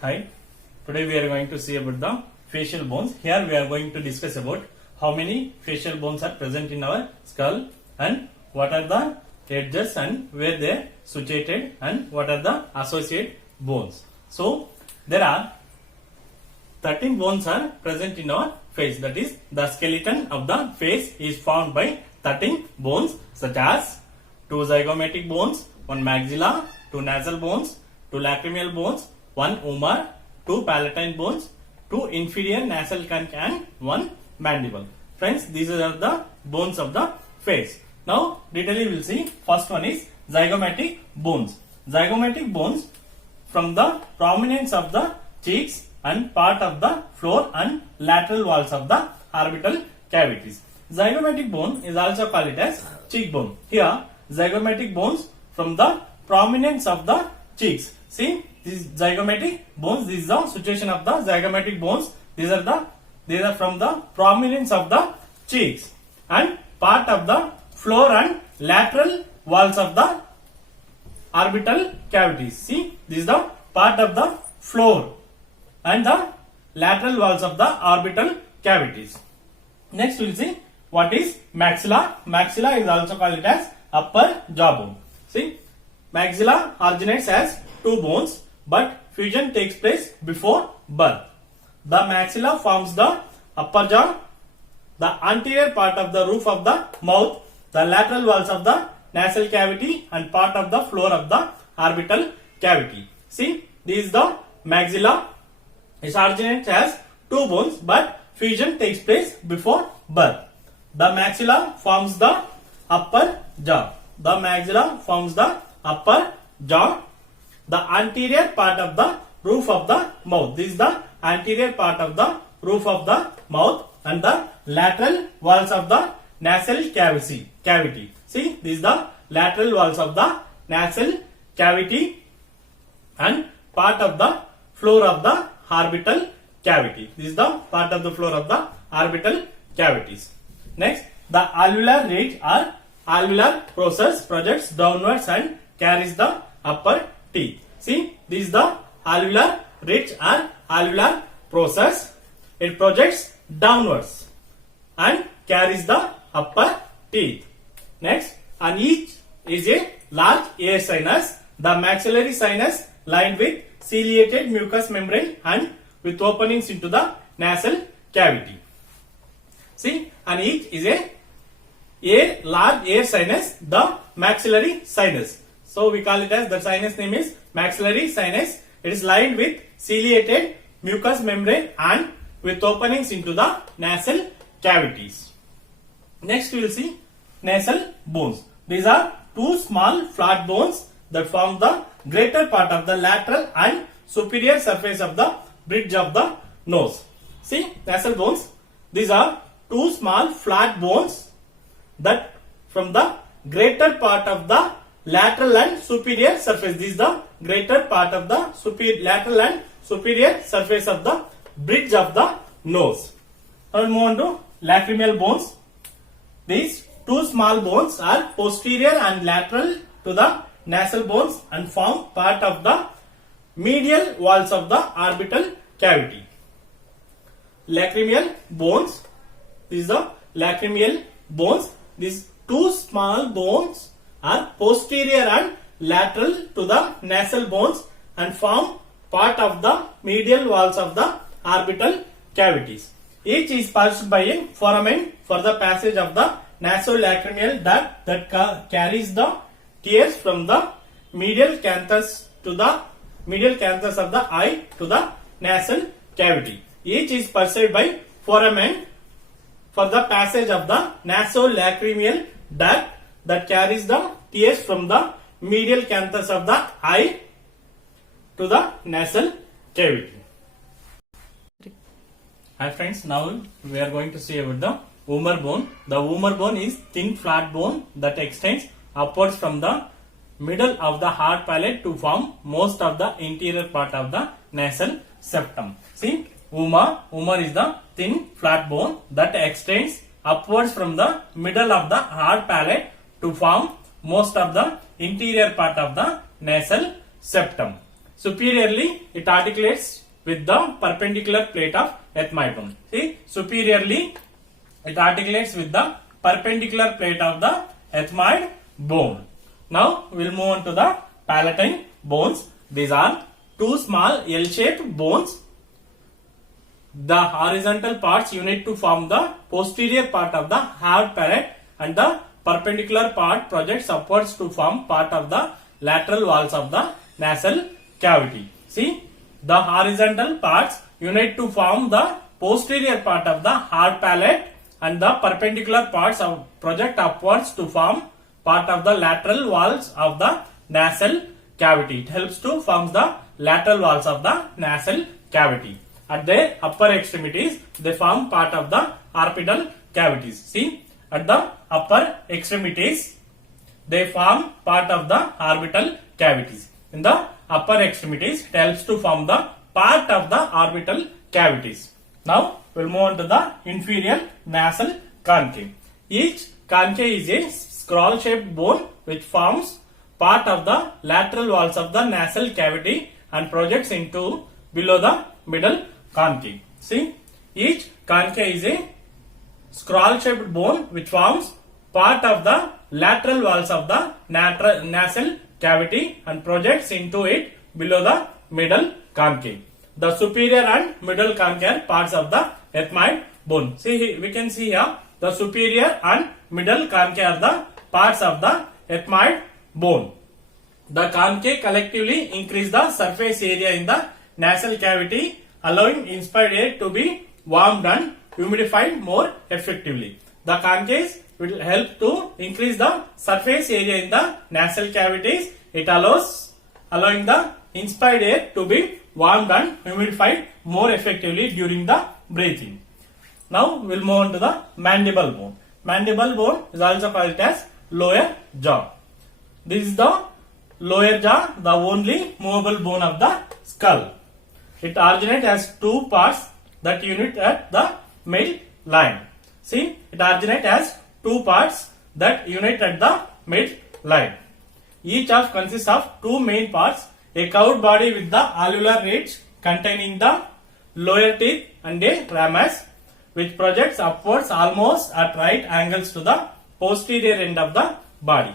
Hi, today we are going to see about the facial bones. Here we are going to discuss about how many facial bones are present in our skull and what are the edges and where they are situated and what are the associated bones. So there are 13 bones are present in our face. That is, the skeleton of the face is formed by 13 bones such as 2 zygomatic bones, 1 maxilla, 2 nasal bones, 2 lacrimal bones, 1 umar, 2 palatine bones, 2 inferior nasal trunk and 1 mandible. Friends, these are the bones of the face. Now, detailing we will see. First one is zygomatic bones. Zygomatic bones from the prominence of the cheeks and part of the floor and lateral walls of the orbital cavities. Zygomatic bone is also called as cheekbone. Here, zygomatic bones from the prominence of the cheeks. See, these zygomatic bones. This is the situation of the zygomatic bones. These are from the prominence of the cheeks and part of the floor and lateral walls of the orbital cavities. See, this is the part of the floor and the lateral walls of the orbital cavities. Next we will see what is maxilla. Maxilla is also called as upper jawbone. See, maxilla originates as 2 bones, but fusion takes place before birth. The maxilla forms the upper jaw, the anterior part of the roof of the mouth, the lateral walls of the nasal cavity and part of the floor of the orbital cavity. See, this is the maxilla. It originates as 2 bones, but fusion takes place before birth. The maxilla forms the upper jaw. The maxilla forms the upper jaw, the anterior part of the roof of the mouth. This is the anterior part of the roof of the mouth and the lateral walls of the nasal cavity. See, this is the lateral walls of the nasal cavity and part of the floor of the orbital cavity. This is the part of the floor of the orbital cavities. Next, the alveolar ridge or alveolar process projects downwards and carries the upper teeth. See, this is the alveolar ridge or alveolar process. It projects downwards and carries the upper teeth. Next, on each is a large air sinus. The maxillary sinus lined with ciliated mucous membrane and with openings into the nasal cavity. See, on each is a large air sinus, the maxillary sinus. So we call it as, the sinus name is maxillary sinus. It is lined with ciliated mucous membrane and with openings into the nasal cavities. Next we will see nasal bones. These are 2 small flat bones that form the greater part of the lateral and superior surface of the bridge of the nose. See, nasal bones. These are 2 small flat bones that from the greater part of the lateral and superior surface. This is the greater part of the lateral and superior surface of the bridge of the nose. Now we move on to lacrimal bones. These 2 small bones are posterior and lateral to the nasal bones and form part of the medial walls of the orbital cavity. Lacrimal bones. This is the lacrimal bones. These 2 small bones are posterior and lateral to the nasal bones and form part of the medial walls of the orbital cavities. Each is passed by a foramen for the passage of the nasolacrimal duct that carries the tears from the medial canthus of the eye to the nasal cavity. Each is pursued by foramen for the passage of the nasolacrimal duct that carries the tears from the medial canthus of the eye to the nasal cavity. Hi friends, now we are going to see about the umar bone. The umar bone is thin flat bone that extends upwards from the middle of the hard palate to form most of the interior part of the nasal septum. See, umar is the thin flat bone that extends upwards from the middle of the hard palate to form most of the interior part of the nasal septum. superiorly it articulates with the perpendicular plate of ethmoid bone. See, superiorly it articulates with the perpendicular plate of the ethmoid bone. Now we will move on to the palatine bones. These are two small L-shaped bones. The horizontal parts unite to form the posterior part of the hard palate, and the perpendicular part projects upwards to form part of the lateral walls of the nasal cavity. See, the horizontal parts unite to form the posterior part of the hard palate, and the perpendicular parts project upwards to form part of the lateral walls of the nasal cavity. It helps to form the lateral walls of the nasal cavity. At their upper extremities, they form part of the orbital cavities. See, at the upper extremities, they form part of the orbital cavities. In the upper extremities, it helps to form the part of the orbital cavities. Now, we'll move on to the inferior nasal concave. Each concave is a scroll-shaped bone which forms part of the lateral walls of the nasal cavity and projects into below the middle concave. See, each concave is a scroll-shaped bone which forms part of the lateral walls of the nasal cavity and projects into it below the middle concave. The superior and middle concave parts of the ethmoid bone. See, we can see here the superior and middle concave are the parts of the ethmoid bone. The concave collectively increase the surface area in the nasal cavity, allowing inspired air to be warmed and humidified more effectively. The concaves will help to increase the surface area in the nasal cavities. It allowing the inspired air to be warmed and humidified more effectively during the breathing. Now we'll move on to the mandible bone. Mandible bone is also called as lower jaw. This is the lower jaw, the only movable bone of the skull. It originates as two parts that unite at the midline. See, it originates as two parts that unite at the midline. Each of consists of two main parts: a curved body with the alveolar ridge containing the lower teeth and a ramus which projects upwards almost at right angles to the posterior end of the body.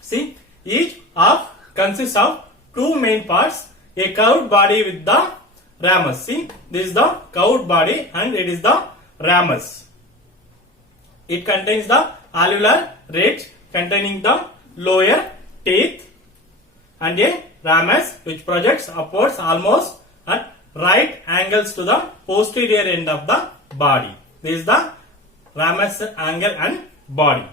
See, each of consists of two main parts: a curved body with the ramus. See, this is the curved body and it is the ramus. It contains the alveolar ridge containing the lower teeth and a ramus which projects upwards almost at right angles to the posterior end of the body. This is the ramus angle and body.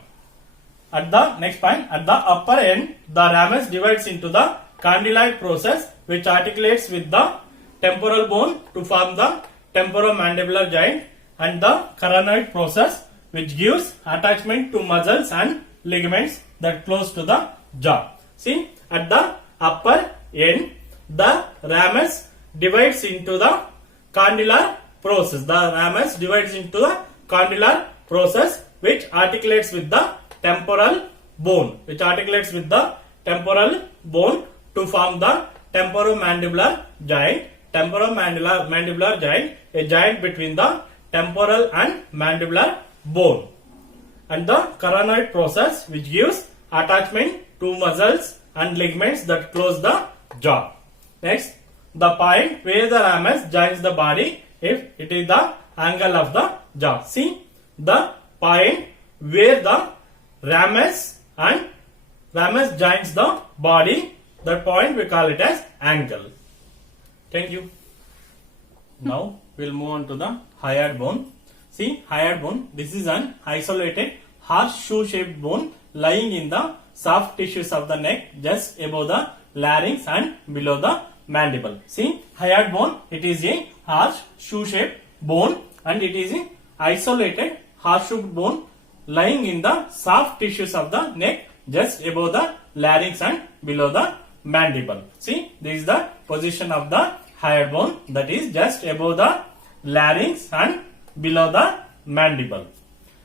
At the next point, at the upper end, the ramus divides into the condyloid process which articulates with the temporal bone to form the temporomandibular joint, and the carotid process which gives attachment to muscles and ligaments that close to the jaw. See, at the upper end, the ramus divides into the condylar process. The ramus divides into the condylar process which articulates with the temporal bone, to form the temporomandibular joint. Temporomandibular joint, a joint between the temporal and mandibular bone, and the carotid process which gives attachment to muscles and ligaments that close the jaw. Next, the point where the ramus joins the body, if it is the angle of the jaw. See, the point where the ramus joins the body, that point we call it as angle. Thank you. Now we'll move on to the hyoid bone. See, hyoid bone, this is an isolated horseshoe-shaped bone lying in the soft tissues of the neck just above the larynx and below the mandible. See, hyoid bone, it is a horseshoe-shaped bone and it is an isolated horseshoe bone lying in the soft tissues of the neck just above the larynx and below the mandible. See, this is the position of the hyoid bone, that is just above the larynx and below the mandible.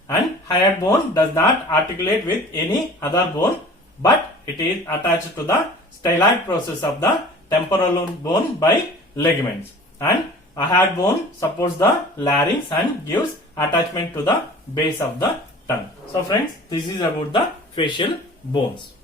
And hyoid bone does not articulate with any other bone, but it is attached to the styloid process of the temporal bone by ligaments, and ahad bone supports the larynx and gives attachment to the base of the tongue. So friends, this is about the facial bones.